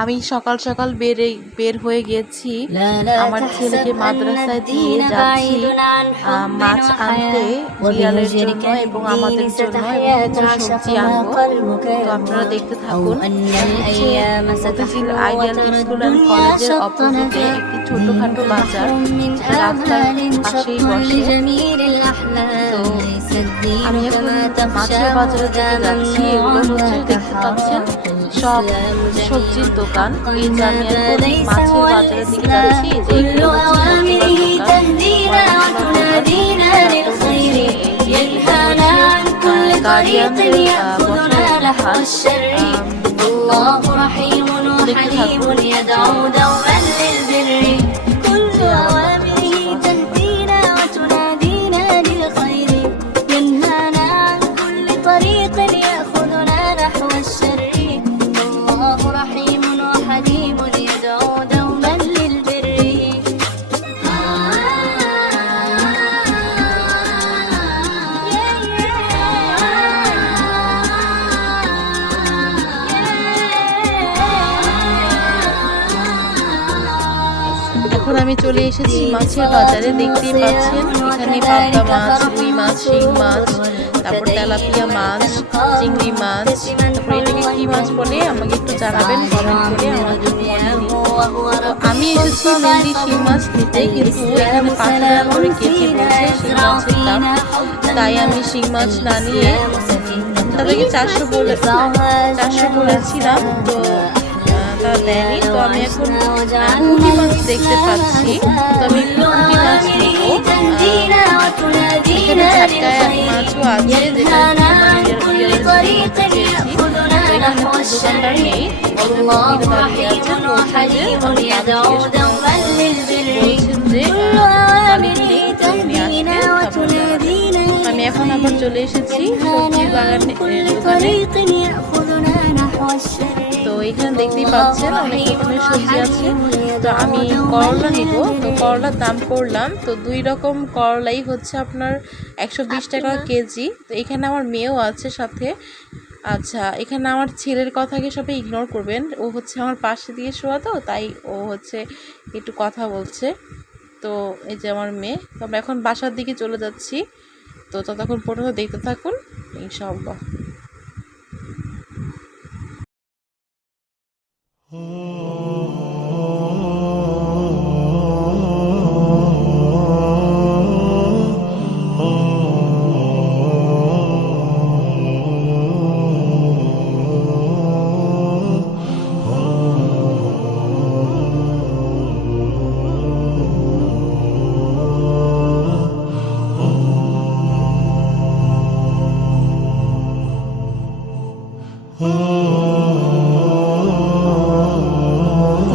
আমি সকাল সকাল বের হয়ে গেছি আমার ছেলেকে মাদ্রাসায় দিয়ে যাচ্ছি মাছ আনতে বিড়ালের জন্য এবং আমাদের জন্য এবং কিছু সবজি আনবো। তো আপনারা দেখতে থাকুন। আইডিয়াল স্কুল অ্যান্ড কলেজের অপোজিটে একটি ছোটখাটো বাজার রাস্তার পাশেই বসে। তো আমি এখন মাছের বাজারে দিকে যাচ্ছি। এগুলো হচ্ছে দেখতে পাচ্ছেন সব সবজির দোকান। এই যে আমি এখন মাছের বাজারের দিকে যাচ্ছি। যে এগুলো এখন আমি চলে এসেছি মাছের বাজারে। দেখতেই পাচ্ছেন এখানে পাবদা মাছ, রুই মাছ, শিং মাছ, তারপর তেলাপিয়া মাছ, চিংড়ি মাছ, তারপর এটাকে কি মাছ বলে আমাকে একটু জানাবেন কমেন্ট করে। আমার জন্য আমি এসেছি মেনলি শিং মাছ নিতে, কিন্তু এখানে 5 টাকা করে কেজি বলছে শিং মাছের দাম, তাই আমি শিং মাছ না নিয়ে তাদেরকে 400 বলেছিলাম। তো দেয়নি। তো আমি এখন পুঁটি মাছ দেখতে পাচ্ছি, তো আমি পুঁটি মাছ নিব। এখানে ঝাটকায় মাছও আছে, যেটা দোকানদার নেই, দাঁড়িয়ে আছেন, বলছেন যে আমি এখন আবার চলে এসেছি সবজির দোকানে। তো এখানে দেখতেই পাচ্ছেন অনেক রকমের সবজি আছে। তো আমি করলা নিব। তো করলার দাম করলাম, তো 2 রকম করলাই হচ্ছে আপনার 120 টাকা কেজি। তো এখানে আমার মেয়েও আছে সাথে। আচ্ছা, এখানে আমার ছেলের কথাকে সবাই ইগনোর করবেন, ও হচ্ছে আমার পাশে দিয়ে শোয়া, তো তাই ও হচ্ছে একটু কথা বলছে। তো এই যে আমার মেয়ে। তো আমরা এখন বাসার দিকে চলে যাচ্ছি। তো ততক্ষণ পর্যন্ত দেখতে থাকুন ইনশাআল্লাহ।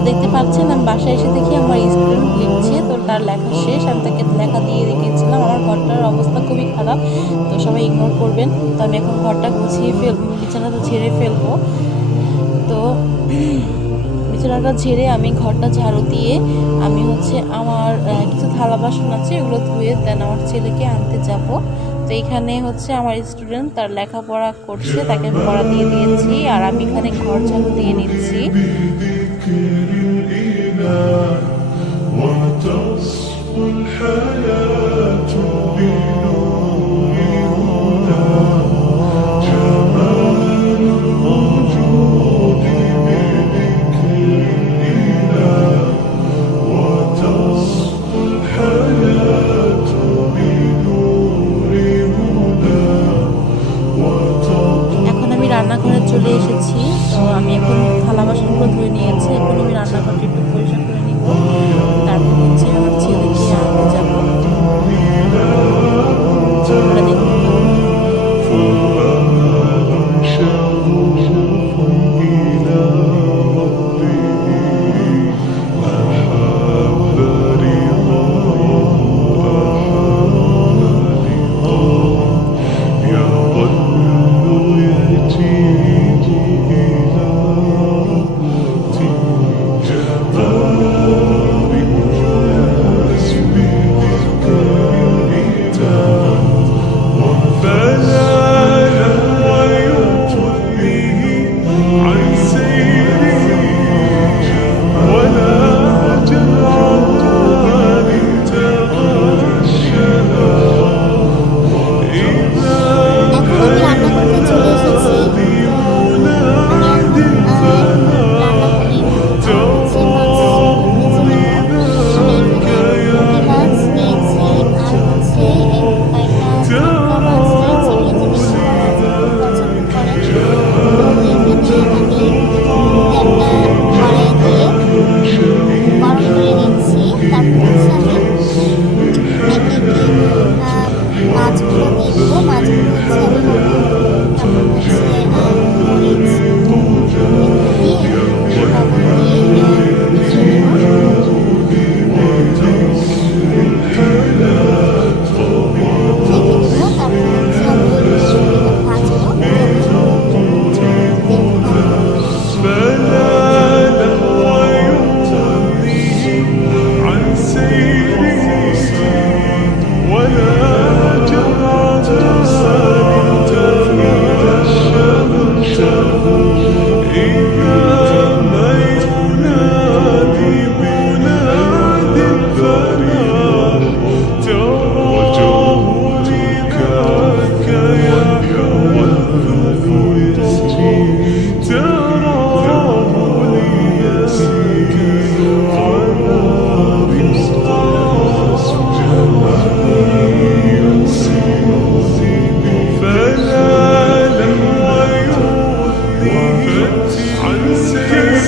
দেখতে পাচ্ছেন আমি বাসায় এসে দেখি আমার স্টুডেন্ট লিখছে। তো তার লেখা শেষ, আমি তাকে লেখা দিয়ে রেখেছিলাম। আমার ঘরটার অবস্থা খুবই খারাপ, তো সবাই ইগনোর করবেন। তো আমি এখন ঘরটা গুছিয়ে বিছানাটা ঝেড়ে ফেলবো। তো বিছানাটা ঝেড়ে আমি ঘরটা ঝাড়ু দিয়ে আমি হচ্ছে আমার কিছু থালা বাসন আছে, এগুলো ধুয়ে দেন আমার ছেলেকে আনতে যাব। তো এখানে হচ্ছে আমার স্টুডেন্ট তার লেখাপড়া করছে, তাকে পড়া দিয়ে দিয়েছি, আর আমি এখানে ঘর ঝাড়ু দিয়ে নিচ্ছি। রান্নাঘরে চলে এসেছি। তো আমি এখন থালা বাসনগুলো ধুয়ে নিয়েছি। এখন আমি রান্নাঘরটা একটু পরিষ্কার করে নিব, তারপর হচ্ছে আমার ছেলেকে আনতে যাবো।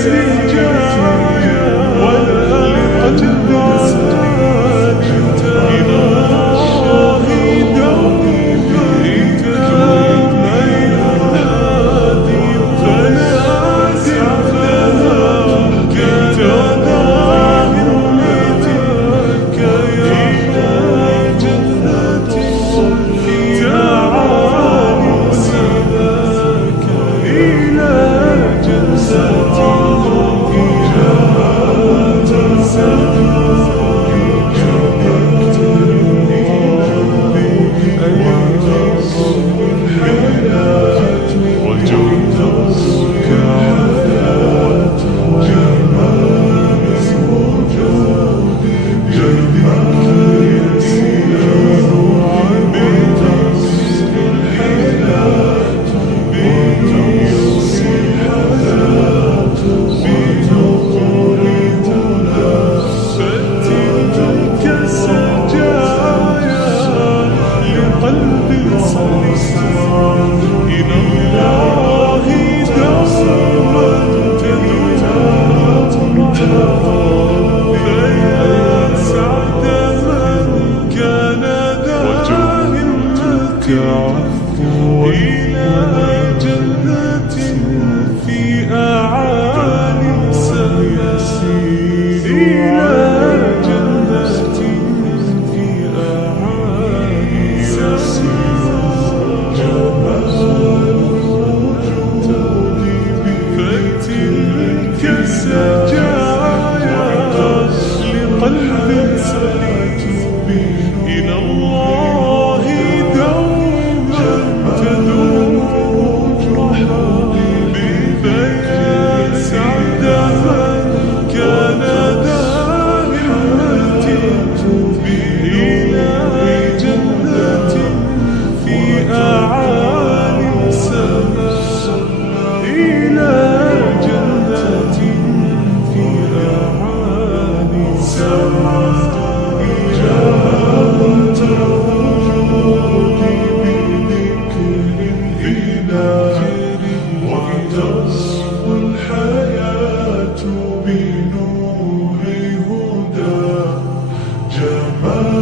سجايا ولا أجداد إلى الله دوما كما ينادي فنادي فذاك تنادي همتك يا جنة في تعالي سباك إلى جنة في فتلك سجايا لقلب سليم إلى الله دوما تدعو فيا سعد من كان ذا همة إلى جنة في أعالي سياسين إلى جنة في أعالي سياسين جمال الوجود فتلك سجايا لقلب سليم إلى الله دوما تدور ببيا سعد من كان ذا همة إلى جنة في أعالي السماء إلى جنة في أعالي السماء جاءت الوجود بذكر الإله وتصفو الحياة بنور هدى جمال